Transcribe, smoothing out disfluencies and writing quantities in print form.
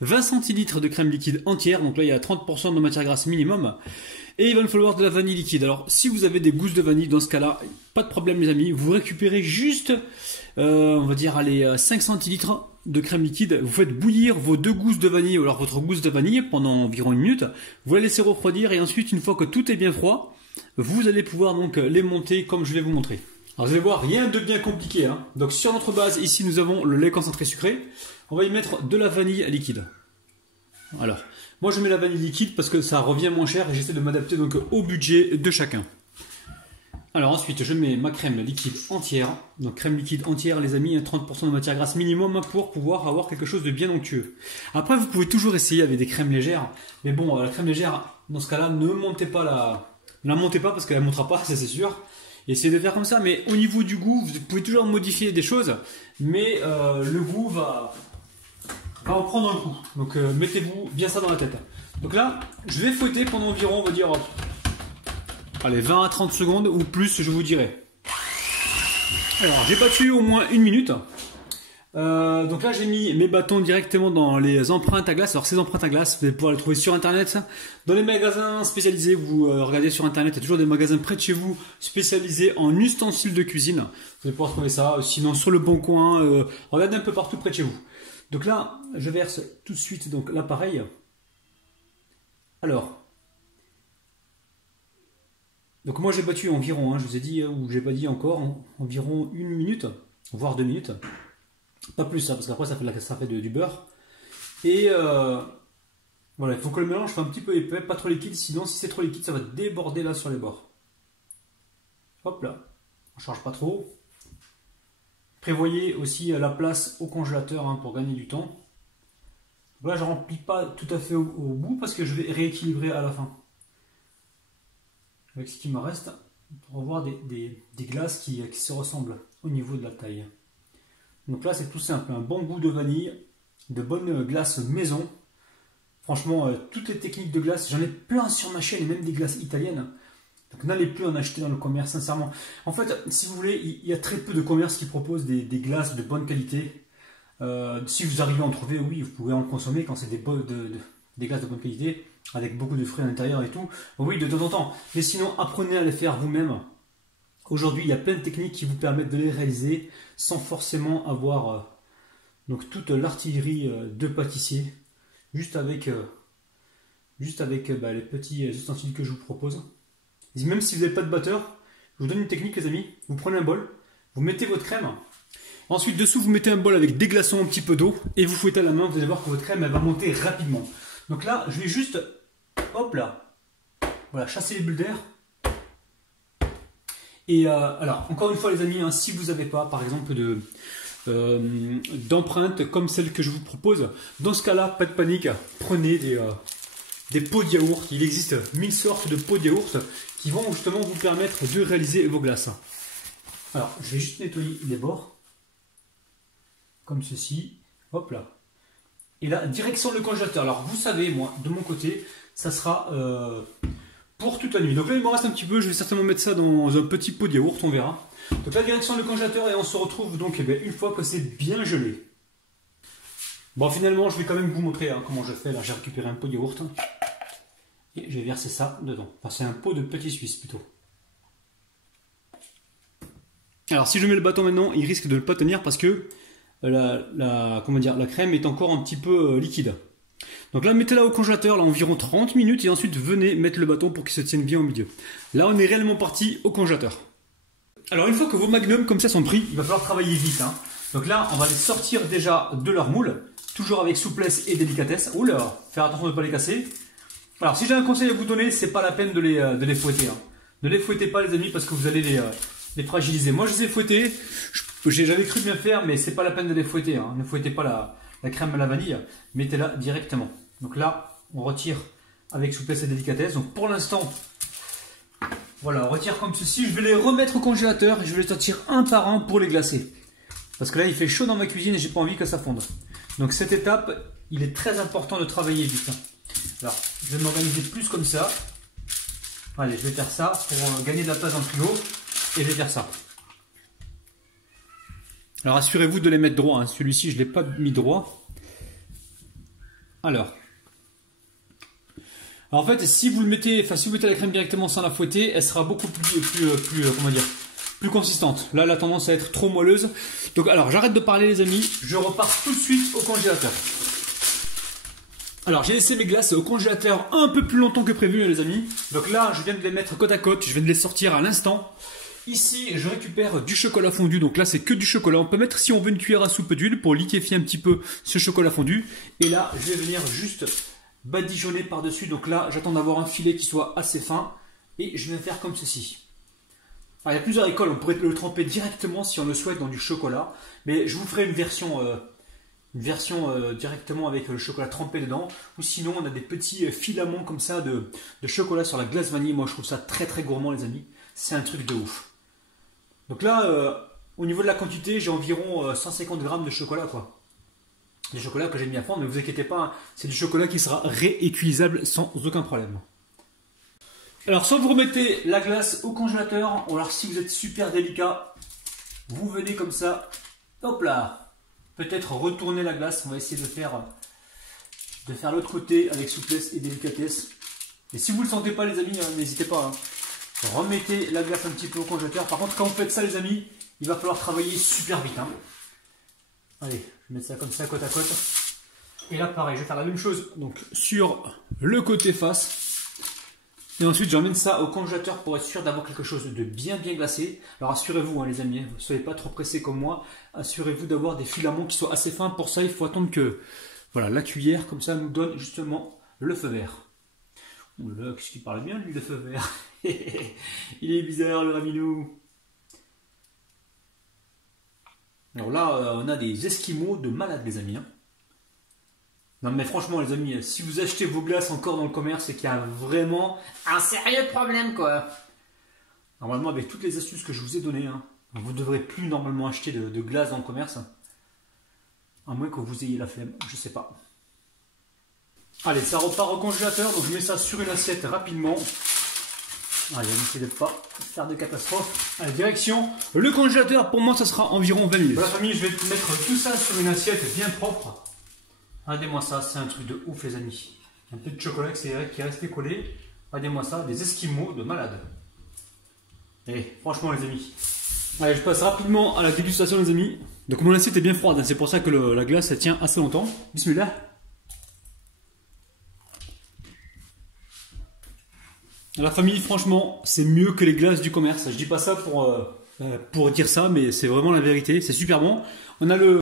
20 centilitres de crème liquide entière, donc là il y a 30% de matière grasse minimum, et il va nous falloir de la vanille liquide. Alors si vous avez des gousses de vanille, dans ce cas-là, pas de problème les amis, vous récupérez juste, on va dire, allez, 5 centilitres de crème liquide, vous faites bouillir vos 2 gousses de vanille, ou alors votre gousse de vanille pendant environ 1 minute, vous la laissez refroidir, et ensuite une fois que tout est bien froid, vous allez pouvoir donc les monter comme je vais vous montrer. Alors vous allez voir, rien de bien compliqué, hein. Donc sur notre base, ici nous avons le lait concentré sucré. On va y mettre de la vanille liquide. Alors, moi je mets la vanille liquide parce que ça revient moins cher et j'essaie de m'adapter donc au budget de chacun. Alors ensuite, je mets ma crème liquide entière. Donc crème liquide entière, les amis, 30% de matière grasse minimum pour pouvoir avoir quelque chose de bien onctueux. Après, vous pouvez toujours essayer avec des crèmes légères. Mais bon, la crème légère, dans ce cas-là, ne la montez pas parce qu'elle ne montera pas, ça c'est sûr. Essayez de faire comme ça, mais au niveau du goût, vous pouvez toujours modifier des choses, mais le goût va en prendre un coup. Donc mettez-vous bien ça dans la tête. Donc là, je vais fouetter pendant environ, on va dire, allez, 20 à 30 secondes ou plus, je vous dirai. Alors, j'ai battu au moins 1 minute. Donc là j'ai mis mes bâtons directement dans les empreintes à glace. Alors ces empreintes à glace, vous allez pouvoir les trouver sur internet, dans les magasins spécialisés. Vous regardez sur internet, il y a toujours des magasins près de chez vous spécialisés en ustensiles de cuisine. Vous allez pouvoir trouver ça, sinon sur le Bon Coin, regardez un peu partout près de chez vous. Donc là je verse tout de suite donc l'appareil. Alors, donc moi j'ai battu environ, je vous ai dit, ou j'ai pas dit encore, environ 1 minute, voire 2 minutes. Pas plus, parce qu'après ça fait du beurre. Et voilà, il faut que le mélange soit un petit peu épais, pas trop liquide, sinon si c'est trop liquide, ça va déborder là sur les bords. Hop là, on ne charge pas trop. Prévoyez aussi la place au congélateur pour gagner du temps. Donc là, je ne remplis pas tout à fait au bout parce que je vais rééquilibrer à la fin. Avec ce qui me reste, pour avoir des glaces qui se ressemblent au niveau de la taille. Donc là c'est tout simple, un bon goût de vanille, de bonnes glaces maison. Franchement, toutes les techniques de glace, j'en ai plein sur ma chaîne, et même des glaces italiennes. Donc n'allez plus en acheter dans le commerce, sincèrement. En fait, si vous voulez, il y a très peu de commerces qui proposent des glaces de bonne qualité. Si vous arrivez à en trouver, oui, vous pouvez en consommer quand c'est des glaces de bonne qualité, avec beaucoup de fruits à l'intérieur et tout. Oui, de temps en temps. Mais sinon, apprenez à les faire vous-même. Aujourd'hui, il y a plein de techniques qui vous permettent de les réaliser sans forcément avoir donc toute l'artillerie de pâtissier, juste avec les petits ustensiles que je vous propose. Et même si vous n'avez pas de batteur, je vous donne une technique les amis. Vous prenez un bol, vous mettez votre crème. Ensuite dessous, vous mettez un bol avec des glaçons, un petit peu d'eau et vous fouettez à la main. Vous allez voir que votre crème elle va monter rapidement. Donc là, je vais juste, hop là, voilà, chasser les bulles d'air. Et alors, encore une fois les amis, si vous n'avez pas par exemple d'empreintes comme celle que je vous propose, dans ce cas-là, pas de panique, prenez des pots de yaourt. Il existe 1000 sortes de pots de yaourt qui vont justement vous permettre de réaliser vos glaces. Alors, je vais juste nettoyer les bords, comme ceci, hop là. Et là, direction le congélateur. Alors, vous savez, moi, de mon côté, ça sera pour toute la nuit. Donc là, il me reste un petit peu. Je vais certainement mettre ça dans un petit pot de yaourt, on verra. Donc la direction du congélateur et on se retrouve donc une fois que c'est bien gelé. Bon, finalement, je vais quand même vous montrer comment je fais. Là, j'ai récupéré un pot de yaourt et j'ai versé ça dedans. Enfin, c'est un pot de petit suisse plutôt. Alors, si je mets le bâton maintenant, il risque de ne pas tenir parce que la crème est encore un petit peu liquide. Donc là, mettez-la au congélateur, là, environ 30 minutes, et ensuite venez mettre le bâton pour qu'il se tienne bien au milieu. Là, on est réellement parti au congélateur. Alors, une fois que vos magnums comme ça sont pris, il va falloir travailler vite. Donc là, on va les sortir déjà de leur moule, toujours avec souplesse et délicatesse. Oula, faire attention de ne pas les casser. Alors, si j'ai un conseil à vous donner, c'est pas la peine de les fouetter. Ne les fouettez pas, les amis, parce que vous allez les fragiliser. Moi, je les ai fouettés. J'avais cru bien faire, mais c'est pas la peine de les fouetter. Ne fouettez pas la crème à la vanille, mettez-la directement. Donc là, on retire avec souplesse et délicatesse. Donc pour l'instant, voilà, on retire comme ceci. Je vais les remettre au congélateur et je vais les sortir un par un pour les glacer. Parce que là, il fait chaud dans ma cuisine et j'ai pas envie que ça fonde. Donc cette étape, il est très important de travailler vite. Alors, je vais m'organiser plus comme ça. Allez, je vais faire ça pour gagner de la place dans le frigo. Et je vais faire ça. Alors assurez-vous de les mettre droit. Celui-ci, je ne l'ai pas mis droit. Alors en fait, si vous mettez la crème directement sans la fouetter, elle sera beaucoup comment dire, plus consistante. Là, elle a tendance à être trop moelleuse. Donc, alors, j'arrête de parler, les amis. Je repars tout de suite au congélateur. Alors, j'ai laissé mes glaces au congélateur un peu plus longtemps que prévu, les amis. Donc là, je viens de les mettre côte à côte. Je viens de les sortir à l'instant. Ici, je récupère du chocolat fondu. Donc là, c'est que du chocolat. On peut mettre, si on veut, une cuillère à soupe d'huile pour liquéfier un petit peu ce chocolat fondu. Et là, je vais venir juste badigeonner par-dessus. Donc là, j'attends d'avoir un filet qui soit assez fin. Et je vais faire comme ceci. Alors, il y a plusieurs écoles. On pourrait le tremper directement si on le souhaite dans du chocolat. Mais je vous ferai une version directement avec le chocolat trempé dedans. Ou sinon, on a des petits filaments comme ça de chocolat sur la glace vanille. Moi, je trouve ça très très gourmand, les amis. C'est un truc de ouf. Donc là, au niveau de la quantité, j'ai environ 150 grammes de chocolat, quoi. Du chocolat que j'ai mis à fondre, mais vous inquiétez pas, hein, c'est du chocolat qui sera réutilisable sans aucun problème. Alors, soit vous remettez la glace au congélateur, ou alors si vous êtes super délicat, vous venez comme ça, hop là, peut-être retourner la glace. On va essayer de faire l'autre côté avec souplesse et délicatesse. Et si vous ne le sentez pas, les amis, hein, n'hésitez pas. Hein. Remettez la glace un petit peu au congélateur. Par contre, quand vous faites ça, les amis, il va falloir travailler super vite. Hein. Allez, je vais mettre ça comme ça, côte à côte. Et là, pareil, je vais faire la même chose donc sur le côté face. Et ensuite, j'emmène ça au congélateur pour être sûr d'avoir quelque chose de bien glacé. Alors, assurez-vous, hein, les amis, ne soyez pas trop pressés comme moi. Assurez-vous d'avoir des filaments qui soient assez fins. Pour ça, il faut attendre que voilà, la cuillère, comme ça, nous donne justement le feu vert. Oh là, qu'est-ce qu'il parle bien, lui, le feu vert. Il est bizarre, le Raminou. Alors là, on a des esquimaux de malades, les amis. Hein. Non mais franchement, les amis, si vous achetez vos glaces encore dans le commerce, c'est qu'il y a vraiment un sérieux problème, quoi. Normalement, avec toutes les astuces que je vous ai données, hein, vous ne devrez plus normalement acheter de glace dans le commerce. Hein. À moins que vous ayez la flemme, je sais pas. Allez, ça repart au congélateur, donc je mets ça sur une assiette rapidement. Allez, n'essayez de ne pas faire de catastrophe. Allez, direction le congélateur. Pour moi, ça sera environ 20 minutes. Voilà, famille, je vais mettre tout ça sur une assiette bien propre. Regardez-moi ça, c'est un truc de ouf, les amis. Un peu de chocolat qui est resté collé. Regardez-moi ça, des esquimaux de malade. Et franchement, les amis. Allez, je passe rapidement à la dégustation, les amis. Donc, mon assiette est bien froide, hein, c'est pour ça que la glace, elle tient assez longtemps. Bismillah. La famille, franchement, c'est mieux que les glaces du commerce. Je dis pas ça pour dire ça, mais c'est vraiment la vérité. C'est super bon. On a le